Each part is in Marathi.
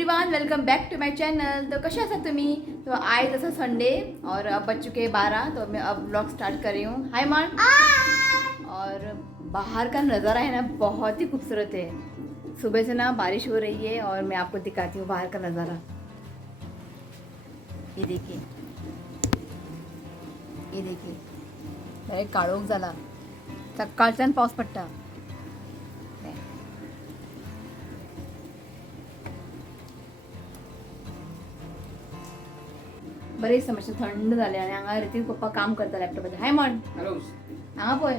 Everyone, welcome back to my channel. तो कैसे आसा तुम्ही? तो आज जैसा संडे और अब बज चुके हैं 12, तो मैं अब व्लॉग स्टार्ट कर रही हूँ। हाय मान। और बाहर का नज़ारा है ना, बहुत ही खूबसूरत है। सुबह से ना बारिश हो रही है और मैं आपको दिखाती हूँ बाहर का नज़ारा। ये देखिए, ये देखिए, डायरेक्ट काळोख झाला। सकाळच्यान पाऊस पडटा। बरेच समस्या थंड झाले आणि हांगा रितीक पप्पा काम करता लॅपटॉपाचेर। हाय म्हण। हॅलो हांगा पळय,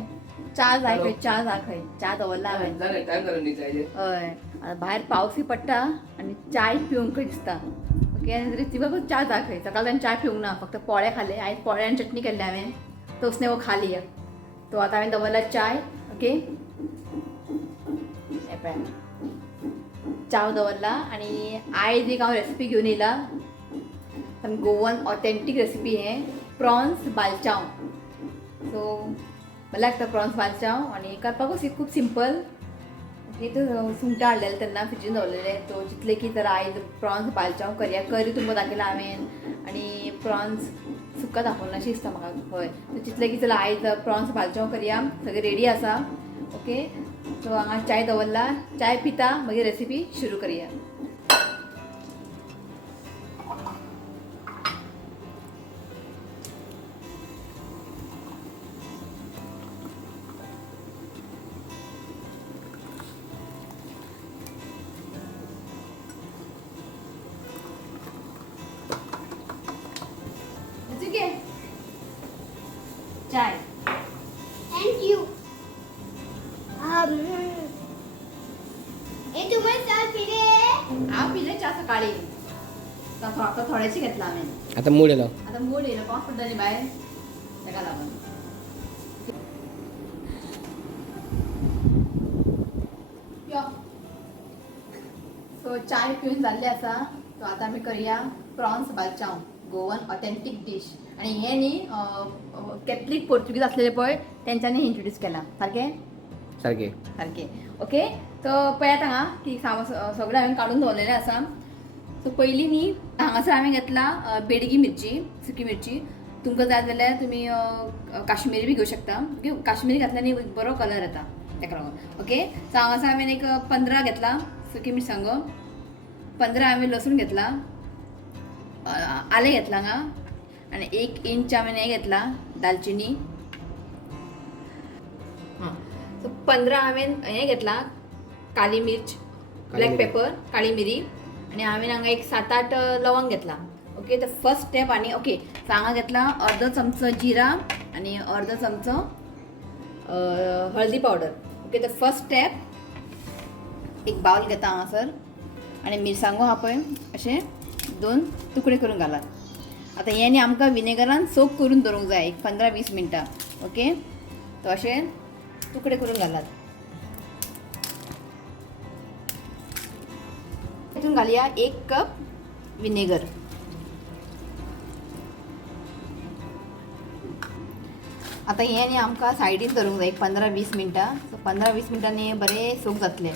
च्या जाय खंय, च्या जा खंय, च्या दवरला हांवें। जालें टायम जालो न्ही चायचे हय, आतां भायर पावसूय पडटा आनी चाय पिवंक कशी दिसता। ओके, आनी रितीक बाबा च्या जा खंय। सकाळच्यान चाय पिवंक ना, फक्त पोळे खाले। आयज पोळे आनी चटणी केल्ली हांवें, तोसने वो खा लिया। तो आतां हांवें दवरला चाय। ओके, हे पळय, चाव दवरला आनी आयज एक हांव रेसिपी घेवन येयला। गोवन ऑथेंटिक रेसिपी है, प्रॉन्स बालचाव। सो मला लागता प्रॉन्स बालचाव आणि करपाकूच खूप सिंपल। ओके, तो सुंगटां हाडलेले तेन्ना फ्रिजीन दवरलेले, तो चितले की तर आयज प्रॉन्स बालचाव करया। करी तुमकां दाखयला हांवें आनी प्रॉन्स सुक्का दाखोवना अशें दिसता म्हाका। हय, सो चितले की चला आयज प्रॉन्स बालचाव करया। सगळें रेडी आसा। ओके, सो हांगा चाय दवरला, चाय पिता मागीर रेसिपी सुरू करया। चाय। Thank you. तुम्हाला चाय पिले? हांव पिले च्या सकाळी, आता थोडेशे घेतला हांवें। आता मूड येलो आता मूड येयलो, पावस पडटा न्ही भायर, ताका लागून। यो, सो चाय पिवन जाल्ली आसा। सो आतां आमी करया प्रॉन्स बालचाव, गोवन ऑथेंटीक डीश। आनी हें न्ही कॅथलीक पोर्तुगीज आसलेले पळय, तेंच्यांनी इंट्रोड्यूस केला। सारकें सारखे सारकें। ओके, तो पळयात हांगा की सगळें हांवें काडून दवरलेलें आसा। सो पयलीं न्ही हांगासर हांवें घेतला बेडगी मिरची, सुकी मिरची। तुमकां जाय जाल्यार तुमी काश्मीरी बी घेवं शकता। ओके, काश्मीरी घातल्यार न्ही बरो कलर येता, ताका लागून। ओके, सो हांगासर हांवें एक 15 घेतला सुकी मिरसांगो, 15 हांवें लसूण घेतला, आलें घेतला हांगा, आनी 1 इंच हांवें हें घेतला दालचिनी। हां, सो 15 हांवें हें घेतला काली मिर्च, ब्लॅक पेपर, काळी मिरी, आनी हांवें हांगा एक 7-8 लवंग घेतला। ओके, तर फर्स्ट स्टेप आनी ओके, सो हांगा घेतला अर्दो चमचो जिरा आनी अर्दो चमचो हळदी पावडर। ओके, तर फर्स्ट स्टेप एक बाउल घेता हांगासर, आनी मिरसांगो आहा पळय अशें 2 तुकडे करून घालात। आतां हें न्ही आमकां विनेगरान सोक करून दवरूंक जाय एक 15-20 मिनटां। ओके, तो अशें तुकडे करून घालात। हितून घालया 1 कप विनेगर। आतां हें न्ही आमकां सायडीन दवरूंक जाय एक 15-20 मिनटां। सो 15-20 मिनटांनी बरें सोक जातलें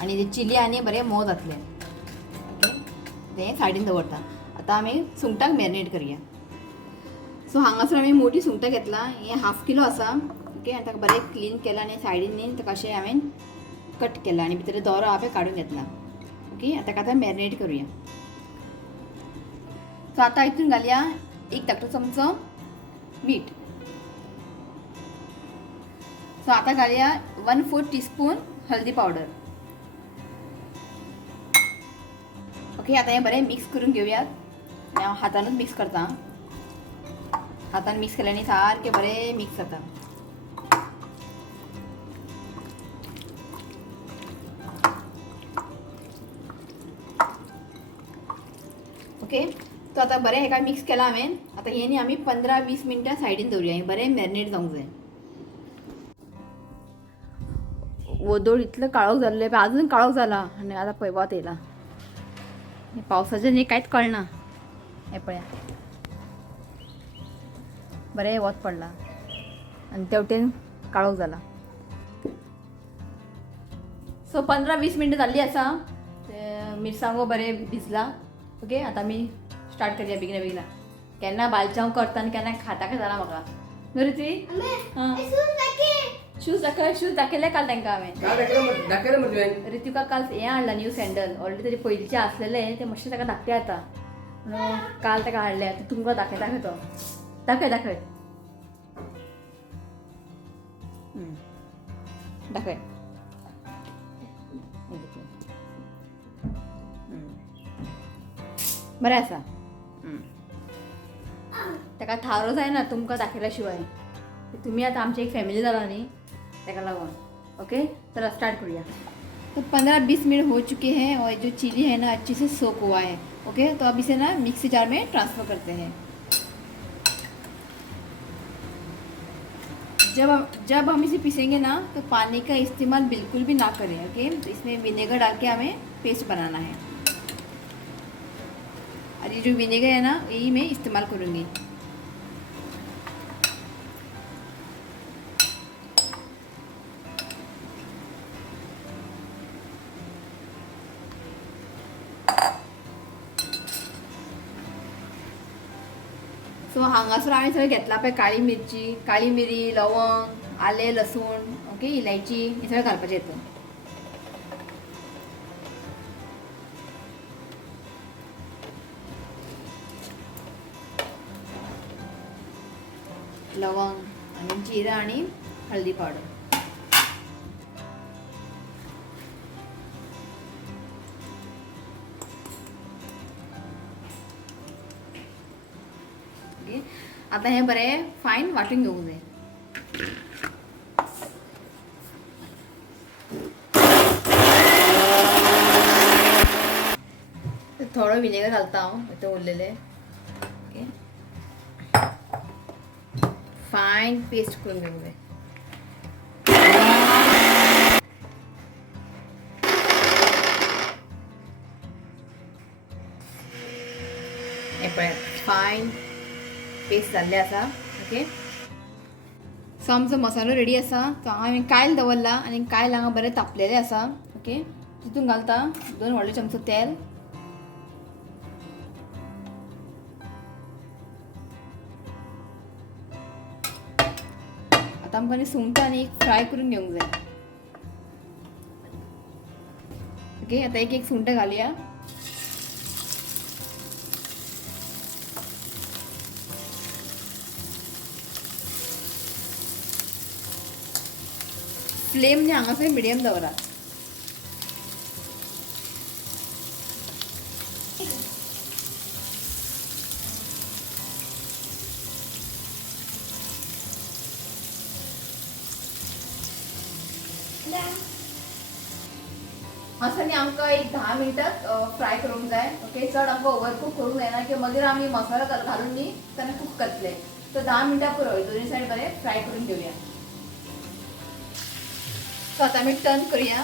आनी ते चिली आनी बरें मोव जातलें। ओके, तें सायडीन दवरता। आतां आमी सुंगटांक मॅरिनेट करया। सो हांगासर आमी मोठी सुंगटां घेतला, हें 1/2 किलो आसा। ओके, आनी ताका बरें क्लीन केलां आनी सायडीन न्ही ताका अशें हांवें कट केलां आनी भितर दोरो आहा पळय काडून घेतला। ओके, ताका आतां मॅरिनेट करुया। सो आतां हितून घालया 1 धाकटो चमचो मीठ। सो आतां घालया 1/4 टीस्पून हळदी पावडर। ओके, आतां हें बरें मिक्स करून घेवयात। आनी हांव हातानूच मिक्स करता। हातान मिक्स केल्यानी सारकें बरें मिक्स जाता। ओके, तो आतां बरें हेका मिक्स केला हांवें। आतां हें न्ही आमी 15-20 मिनटां सायडीन दवरुया, हें बरें मॅरिनेट जावंक जाय। वोदोळ इतलो काळोख जाल्लो पळय, आजून काळोख जाला आनी आतां पळय वत येयला। पावसाचें न्ही कांयच कळना। हें पळया, बरें वत पडला आनी तेवटेन काळोख जाला। सो 15-20 मिनटां जाल्लीं आसा। मिरसांगो बरें भिजला. ओके आता आमी स्टार्ट करया बेगिना बेगिना. केन्ना बालचाव करता आनी केन्ना खाता काय जाणा म्हाका न्हू रे ती. हां शूज दाखयले काल तांकां हांवें. दाखयलं मग तुवें. ऋतिका काल हें हाडला न्यू सँडल. ऑलरेडी तेजे पयलींचे आसलेले ते मातशें ताका धाकटे जाता म्हणून काल ताका हाडले. आतां तुमकां दाखयता तो. दाखय दाखय दाखय. बरें आसा. ताका थारो जायना तुमकां दाखयल्या शिवाय. तुम्ही आता आमची एक फॅमिली जाला न्ही ताका लागून. ओके चला स्टार्ट करूया. तो 15-20 मिनट हो चुके हैं और जो चिली है ना अच्छे से सोक हुआ है. ओके तो अब इसे ना मिक्सी जार में ट्रांसफ़र करते हैं. जब हम इसे पीसेंगे ना तो पानी का इस्तेमाल बिल्कुल भी ना करें. ओके तो इसमें विनेगर डाल के हमें पेस्ट बनाना है. और ये जो विनेगर है ना यही मैं इस्तेमाल करूँगी. सो हांगासर हांवें सगळें घेतला पळय काळी मिरची, काळी मिरी, लवंग, आले, लसूण, ओके इलायची हे सगळें घालपाचें हितून. लवंग आणि जिरा आणि हळदी पावडर. आता हे बरें फायन वाटून घेवंक जाय. थोडो विनेगर घालता हांव ते उरलेले. ओके फायन पेस्ट करून घेवंक जाय. हे पळय फायन पेस्ट जाल्ले आसा. ओके सो आमचो मसालो रेडी आसा. तो हांवें कायल दवरला आनी कायल हांगा बरें तापलेले आसा. ओके तितून घालता 2 व्हडले चमचो तेल. आता आमकां सुंगटां आनी फ्राय करून घेवंक जाय. ओके आता एक सुंगटां घालुया. फ्लेम न्ही हांगासर मिडियम दवरा. हांगासर आमकां एक 10 मिनटां फ्राय करूंक जाय. ओके चड आमकां ओवरकूक करूंक जायना की मागीर आमी मसालो घालून न्ही तेन्ना कूक करतले. तो 10 मिनटां पुरो. दोनी सायड बरें फ्राय करून घेवया. सो आता आमी टर्न करूया.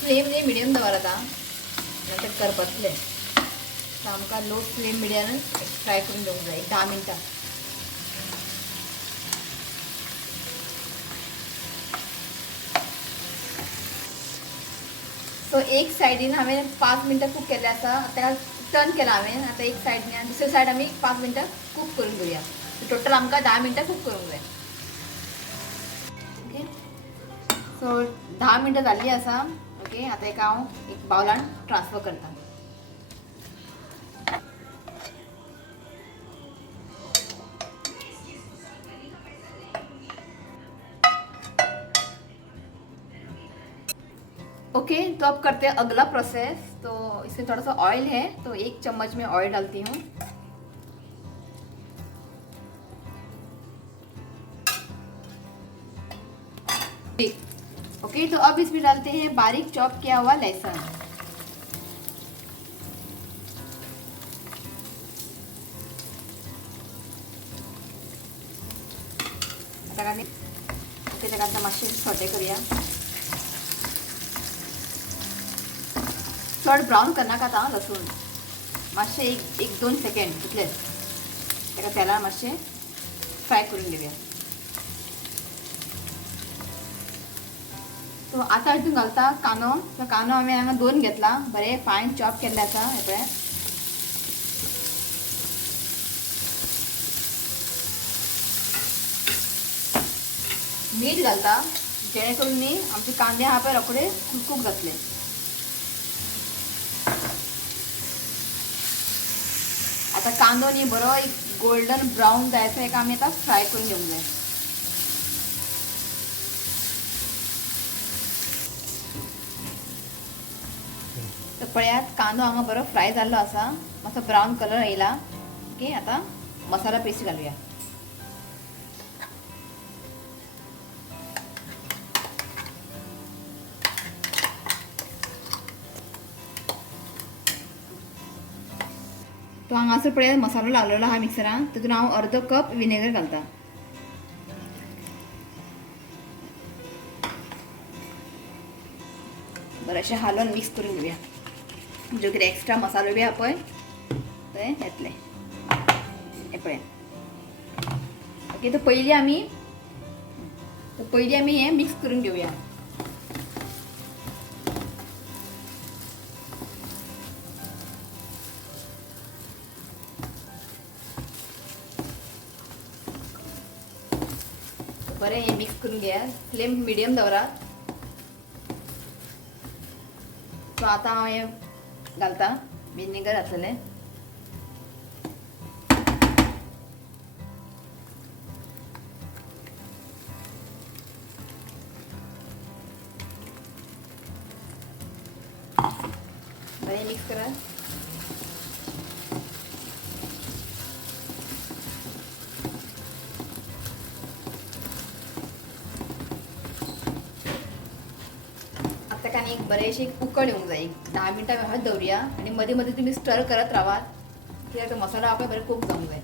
फ्लेम न्ही मिडियम दवर आता नाहीतर करपतले. सो आमकां लो फ्लेम मिडियम फ्राय करून घेवंक जाय 10 मिनटां. सो एक सायडीन हांवें 5 मिनटां कूक केल्ले आसा. ताका टर्न केला हांवें. आता एक सायडीन आनी दुसरे सायड आमी 5 मिनटां कूक करून घेवया. टोटल आमकां 10 मिनटां कूक करूंक जाय. ओके सो 10 मिनटां जाल्ली आसा. ओके आता एक हांव एक बावलान ट्रान्सफर करता. ओके तो अब करते हैं अगला प्रोसेस. तो इसमें थोड़ा सा ऑयल है तो 1 चम्मच में ऑयल डालती हूँ. ओके तो अब इसमें डालते हैं बारीक चॉप किया हुआ लहसुन. आता मातशें सॉटे करूया. चड ब्रावन करनाका आतां लसूण. मातशें एक 2 सेकंड इतलेंच. ताका तेलार मातशें फ्राय करून घेवया. सो आता हितून घालता कांदो. तो कांदो आम्ही हांगा 2 घेतला, बरे फायन चॉप केल्ले आसा. हे पळय. मीठ घालता जेणे करून न्ही आमचे कांदे हा पळय रोखडे कूक जातले. आता कांदो न्ही बरो एक गोल्डन ब्राऊन जायचा एक आम्ही आता फ्राय करून घेऊन जाय. तर पळयात कांदो हांगा बरो फ्राय जाल्लो आसा, मातसो ब्राऊन कलर येयला. ओके, आता मसाला पेस्ट घालूया. तो हांगासर पळयात मसालो लागलेलो आहा मिक्सरान. तितून हांव अर्दो कप विनेगर घालता. बरेंशें हालोवन मिक्स करून घेवया. जो कितें एक्स्ट्रा मसालो बी आहा पळय ते येतले. हे पळय. ओके, तो पयलीं आमी हें मिक्स करून घेवया. बरें हें मिक्स करून घेया. फ्लेम मिडियम दवरा. सो आतां हांव हें घालता, विनेगर घातलेलें. बरें मिक्स करा. एक बरेशे उकड येवंक जाय. 10 मिनटां हळद दवरुया आणि मध्ये मध्ये तुम्ही स्टर करत रावात, कित्याक तो मसालो आपल्याक बरें कूक जावंक जाय.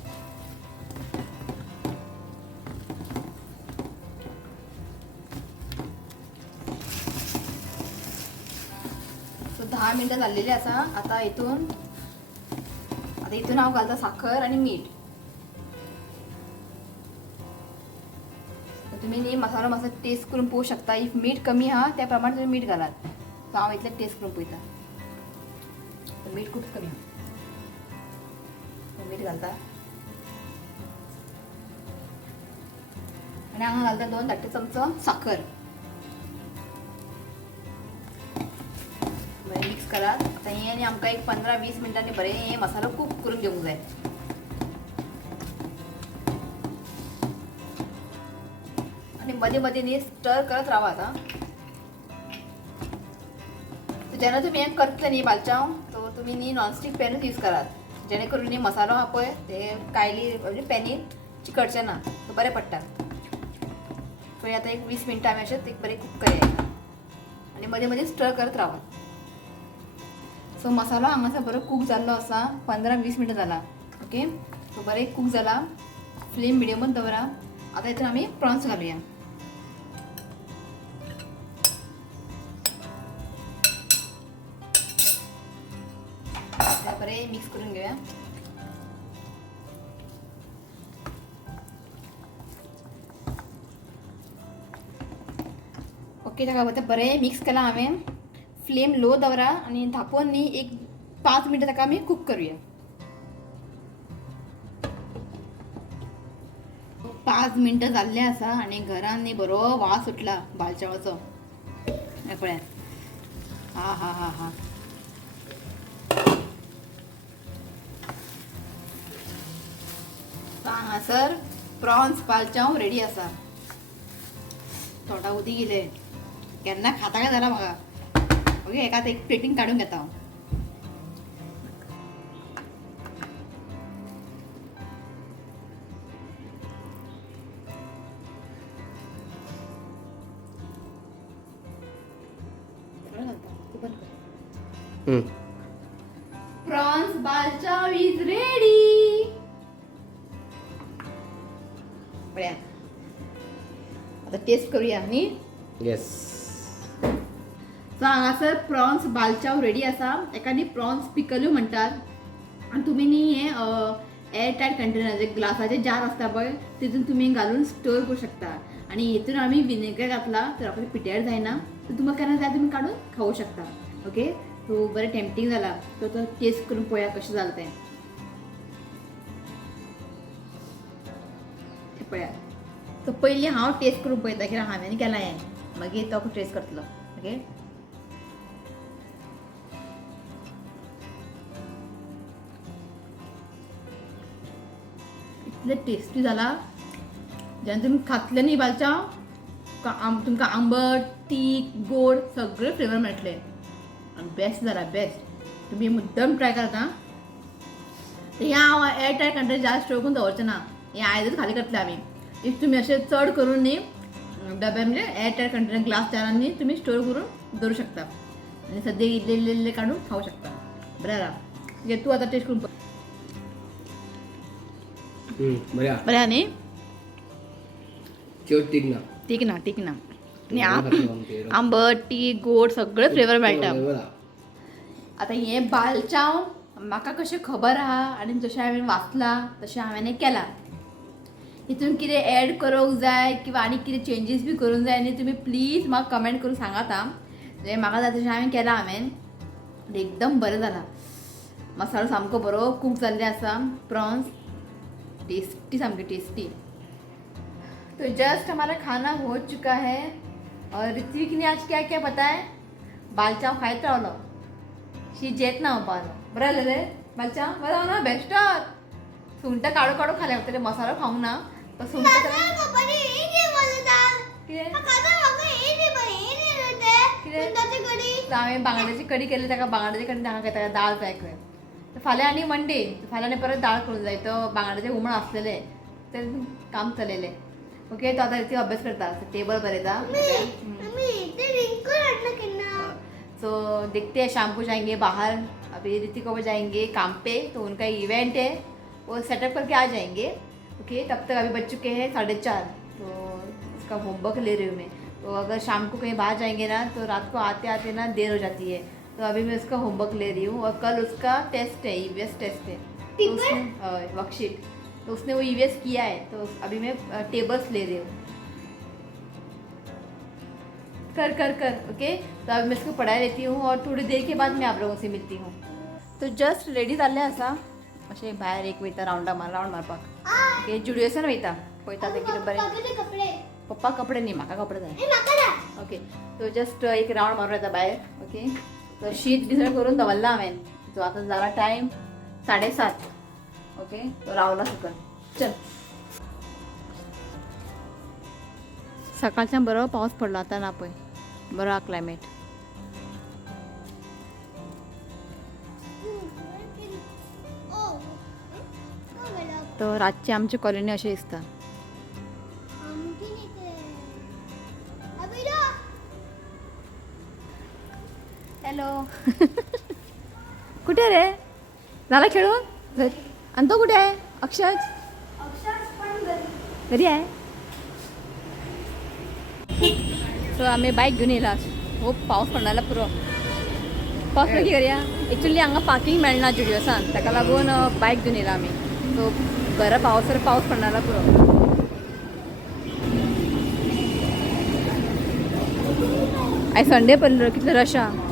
सो 10 मिनटां जाल्लेली आसा. आता हितून हांव घालता साखर आणि मीठ. तुम्ही न्ही मसालो मातसो टेस्ट करून पळोवंक शकता. इफ मीठ कमी आहा त्या प्रमाणे तुम्ही मीठ घालात. सो हांव इतलें टेस्ट करून पळयता. मीठ खूब कमी आहा. मीठ घालता आणि हांगा घालता 2 धाकटे चमचो साखर. बरें मिक्स करात. आतां हें आनी आमकां एक 15-20 मिनटांनी बरें हें मसालो कूक करून घेवंक जाय. मध्ये मध्ये न्ही स्टर करत रावात. जेन्ना तुम्ही हें करतले न्ही बालचाव, तो तुम्ही न्ही नॉनस्टिक पॅनूच यूज करात, जेणे करून न्ही मसालो आहा पळय ते कायली म्हणजे पॅनीन चिकटचें ना. तो बरें पडटा. सो आतां एक 20 मिनटां आमी अशेंच एक बरें कूक करया आनी मध्ये मध्ये स्टर करत रावात. सो मसालो हांगासर बरो कूक जाल्लो आसा. 15-20 मिनटां जाला. ओके, सो बरें कूक जाला. फ्लेम मिडियमूच दवरा. आतां हितून आमी प्रॉन्स घालुया. बरें मिक्स करून घेऊया. ओके, ताका बरें मिक्स केला हांवें. फ्लेम लो दवरा आनी धांपोवन न्ही एक 5 मिनटां ताका आमी कूक करूया. 5 मिनटां जाल्ले आसा आनी घरान न्ही बरो वास सुटला बालचावाचो. हे पळयात. हा हा हा हा. हांगासर प्रॉन्स बालचाव रेडी आसा. तोंडा उदी गेले. केन्ना खाता काय जाल्यार म्हाका. ओके, एका एक प्लेटीन काडून घेता हांव. Prawns balchao is ready. बऱ्या आता टेस्ट करूया न्ही. येस. सो हांगासर प्रॉन्स बालचाव रेडी आसा. एका न्ही प्रॉन्स पिकल्यो म्हणटात. आनी तुमी न्ही हे एअर टायट कंटेनर जे ग्लासाचे जार आसता पळय तितून तुमी घालून स्टोर करूं शकता. आनी हितून आमी विनेगर घातला तर आपल्याक पिड्यार जायना. तर तुम्हाला करायचं आहे तुम्ही काढून खाऊ शकता. ओके, तो बरं टेम्पटिंग झाला तो तो टेस्ट करून पोया कशें जालें तें पळया. तो पयलीं हांव टेस्ट करून पळयता कित्याक हांवें केलां हें, मागीर तो टेस्ट करतलो. ओके, इतलें टेस्टी जाला जेन्ना तुमी खातले न्ही बालचाव तुमकां आंबट तीख गोड सगळे फ्लेवर मेळटले आनी बेस्ट जाला बेस्ट. तुमी मुद्दम ट्राय करता. हें हांव एअर टायट कंटेनर जास्त स्टोर करून दवरचें ना, हें आयजूच खाली करतले आमी. इफ तुमी अशें चड करून न्ही डब्यान म्हणजे एअर टायट कंटेनर ग्लास जारांनी तुमी स्टोर करून दवरूं शकता आनी सद्या इल्ले इल्ले इल्ले काडून खावं शकता. बरें जाला. घे तूं आतां टेस्ट करून बऱ्या बरें न्ही. चड तीख ना. तीख ना तीख ना आनी आंबट तीख गोड सगळे फ्लेवर मेळटा. आतां हें बालचाव म्हाका कशें खबर आहा आनी जशें हांवें वाचलां तशें हांवें हें केलां. हितून कितें एड करूंक जाय किंवा आनी कितें चेंजीस बी करूंक जाय न्ही तुमी प्लीज म्हाका कमेंट करून सांगात आं. जें म्हाका जाय तशें हांवें केलां हांवें एकदम बरें जालां. मसालो सामको बरो कूक जाल्ले आसा. प्रॉन्स टेस्टी सामके टेस्टी. तो जस्ट हमारा खाना हो चुका है और ऋत्विक ने आज क्या क्या बताया. बालचाव खायत रावलो शी जेत ना पावलो. बरें जालें रे बालचाव बरें ना बेस्ट. सुंगटां काडू काडू खालें हांव मसालो खावंक ना पण सुंगटां हांवें बांगड्याची कडी केली ताका बांगड्याची कडी ताका दाळ जाय खंय. फाल्यां आनी मंडे फाल्यां आनी परत दाळ करूंक जाय. तो बांगड्याचें हुमण आसलेलें तें काम चलयलें. ओके, तो आतां ऋतिक अभ्यास करता टेबल बरयता. सो देखते हैं शाम को जाएंगे बाहर. अभी ऋतिक को जाएंगे काम पे तो उनका इवेंट है वो सेटअप करके आ जाएंगे. ओके, तब तक अभी बज चुके हैं 4:30. तो उसका होमवर्क ले रही हूँ मैं. तो अगर शाम को कहीं बाहर जाएंगे ना तो रात को आते आते ना देर हो जाती है. तो अभी मैं उसका होमवर्क ले रही हूँ और कल उसका टेस्ट है ईवीएस टेस्ट है. तो उसने वर्कशीट तो उसने वो ईवीएस किया है तो अभी मैं टेबल्स ले रही हूँ. कर कर कर. ओके, तो अभी मैं इसको पढ़ाई लेती हूँ और थोड़ी देर के बाद मैं आप लोगों से मिलती हूँ. तो जस्ट रेडी जाल्लें आसा अशें भायर एक वयता रावंड मारपाक. ओके, जुडियोसान वयता पळयता तें कितें बरें. पप्पा कपडे न्ही म्हाका कपडे जाय. ओके, तो जस्ट एक रावंड मारून येता भायर. ओके, तो शीत डिसायड करून दवरला हांवें. सो आतां जाला टायम 7:30. ओके, तो रावला सकल. चल. सकाळच्यान बरो पावस पडलो आतां ना पळय बरो हा क्लायमेट. तो रातची आमची कॉलनी अशें दिसता. हॅलो कुठे रे झाला खेळून आणि तो कुठे आहे अक्षय. घरी आहे. सो आम्ही बाईक घेऊन येयला. हो पावस पडणाला पुरो पावस पडली करूया. एक्चुअली हांगा पार्किंग मेळना जुडियोसान ताका लागून बाईक घेऊन येयला आमी. सो बरो पावस पडणाला पुरो. आयज संडे पडलो कितलो रश आहा.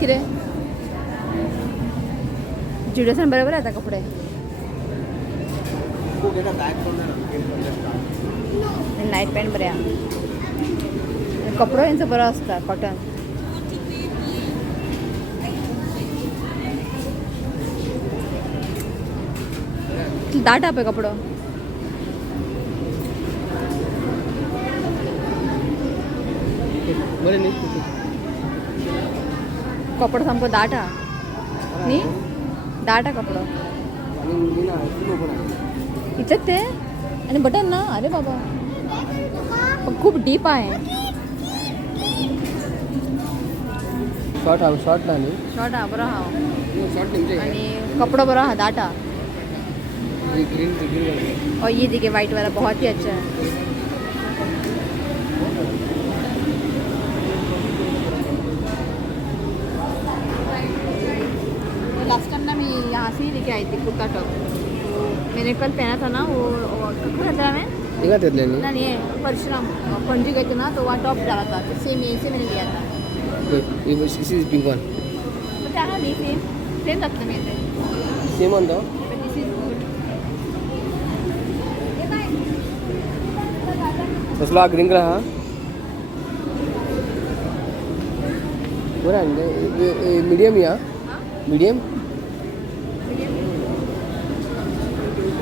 कितें जुडियोसान बरे बरे येता कपडे. नाईट पॅन्ट बरे आहा. कपडो हेंचो बरो आसता कॉटन. दाट हा पळय कपडो. कपडो सामको दाट हा न्ही. दाट हा कपडो इतलेच ते आणि बटन ना. अरे बाबा पण खूप डीप आहे. शॉर्ट ना न्ही. शॉर्ट हा बरो हा शॉर्ट म्हणजे आणि कपडो बरो हा दाट हा. ग्रीन और ये देखिए वाइट वाला बहुत ही अच्छा है. लास्ट टाइम ना मैं यहाँ से ही लेके आई थी कुर्ता टॉप. मैंने कल पहना था ना वो कहाँ रहता है मैं एका त्यातल्यानी ना ये परशुराम पणजी गए थे ना तो वहाँ टॉप डाला था तो सेम ये से मैंने लिया था ये दिस इज पिंक वन तो क्या ना नहीं सेम लगतं मी ते सेम म्हणतो but this is good. हे काय? कसला ग्रीन कलर हा बरं आहे मीडियम या हा? मीडियम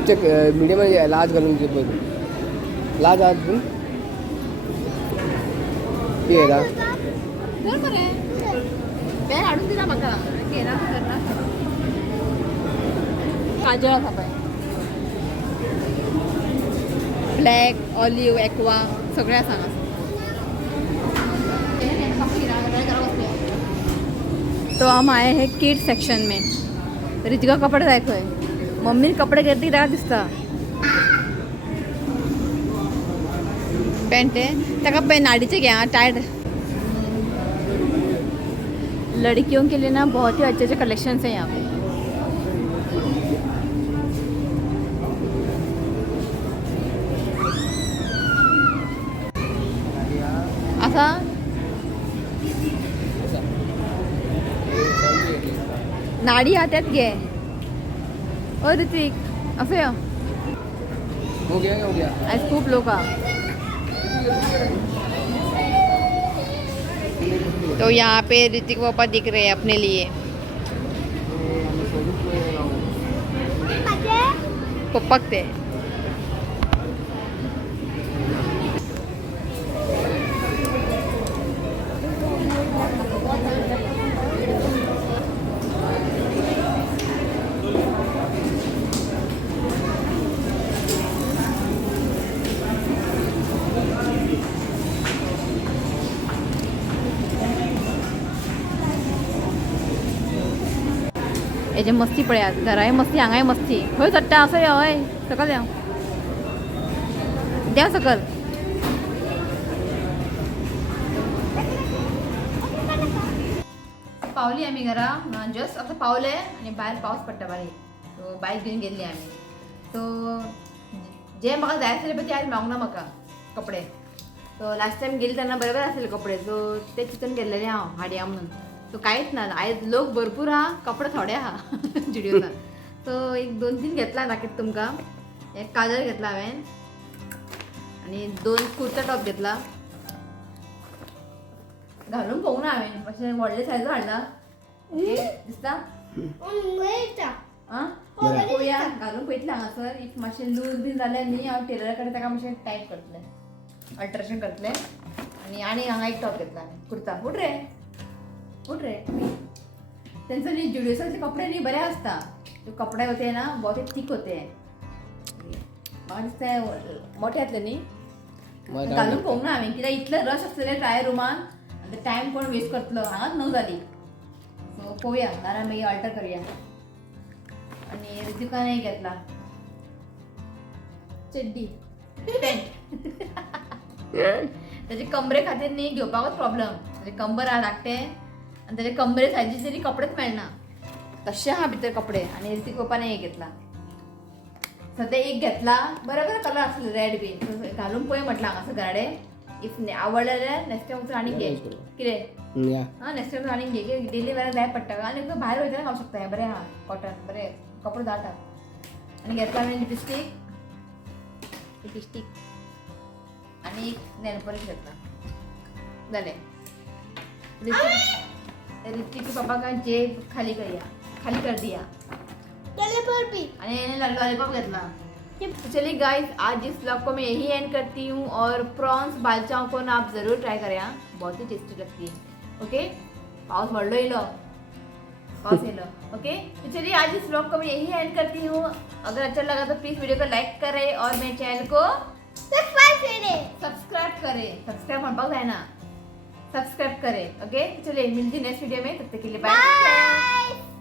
चेक मीडियम लार्ज घालून घे बघ लार्ज आहात पण ते आहे ना धर बरे बॅग काढून दिला बघा घेणार करणार काजळ असा पाय ब्लॅक ऑलिव्ह एक्वा सगळ्या सांगा तो हम आए हैं किड सेक्शन में रितिका कपड़े दाखव आहे मम्मी कपडे घेतली का दिसता पैंट है तक पे नाड़ीचे घ्या टाइट लड़कियों के लिए ना बहुत ही अच्छे अच्छे कलेक्शंस हैं यहाँ पे असा नाडी हातात घे ओ ऋत्विक असं हो गया आज खूप लोक तो यहाँ पे ऋतिक पापा दिख रहे हैं अपने लिए पपकते याचे मस्ती पळयात घरा मस्ती हांगाय मस्ती खंय चडटा असो या हय सकल या द्या सकल पावली आम्ही घरा जस्ट आता पावले आणि बाहेर पाऊस पडटा बारीक सो बाईक घेऊन गेल्ली आम्ही सो जे म्हाका जाय आसले पळय ते आज मेळोंक ना म्हाका कपडे सो लास्ट टायम गेली तेन्ना बरोबर आसले कपडे सो ते चिंतून गेल्लेले हांव हाडया म्हणून तो काहीच ना आयज लोक भरपूर हा कपडे थोडे हा जुडिओना सो एक 2-3 घेतला दाखयत तुमकां एक काजळ घेतला हांवें आणि 2 कुर्ता टॉप घेतला घालून पळोवंक ना हांवें मातशें व्हडले सायज हाडला दिसता आं पळोवया घालून पळयतलें हांगासर एक मातशें लूज बीन जालें न्ही हांव टेलरा कडेन ताका मातशें टायट करतलें अल्ट्रेशन करतलें आनी हांगा एक टॉप घेतला कुर्ता उठ रे त्यांचं नी जुडिओचे कपडे नी बरे असता जो कपडे होते ना बहुत ही थिक होते म्हाका दिसता मोठे येतले न्ही घालून पळोवंक ना हांवें कित्याक इतले रश आसलेले ट्रायल रुमान आनी टायम कोण वेस्ट करतलो हांगाच 9 जाली सो पळोवया नाल्यार मागीर अल्टर करया आनी ऋतिकान एक घेतला चड्डी पॅन्ट त्याचे कमरे खातीर न्ही घेवपाकूच प्रॉब्लम त्याचे कंबर हा धाकटे आणि त्याच्या कंबरे सायजीचे तरी कपडेच मेळना तशे हा भितर कपडे आणि ऋतिक पप्पाने एक घेतला सध्या एक घेतला बरे कलर असले रेड बी घालून पळय म्हटलं हांगासर घराडे इफ आवडले जाल्यार नेक्स्ट टायम वचून आनीक घे कितें हां नेक्स्ट टायम आनीक घे डेली वेअर जाय पडटा आनी भायर वयतना खावं शकता बरें हा कॉटन बरे कपडे जाता आनी घेतला हांवें लिपस्टीक आणि एक नेलपॉलिश घेतला जालें ऋतिक पापा का जेब खाली कर दिया आणि लॉलीपॉप घेतला चलिए गाइस आज इस व्लॉग को मैं यही एंड करती हूँ और प्रॉन्स बालचाओं को ना आप ज़रूर ट्राई करें बहुत ही टेस्टी लगती है ओके पाउस व्हडलो येलो ओके तो चलिए आज इस व्लॉग को मैं यही एंड करती हूँ अगर अच्छा लगा तो प्लीज़ वीडियो को लाइक करें और मेरे चैनल को सब्सक्राइब करें ओके चलिए मिलती नेक्स्ट वीडियो में तब तक के लिए बाय।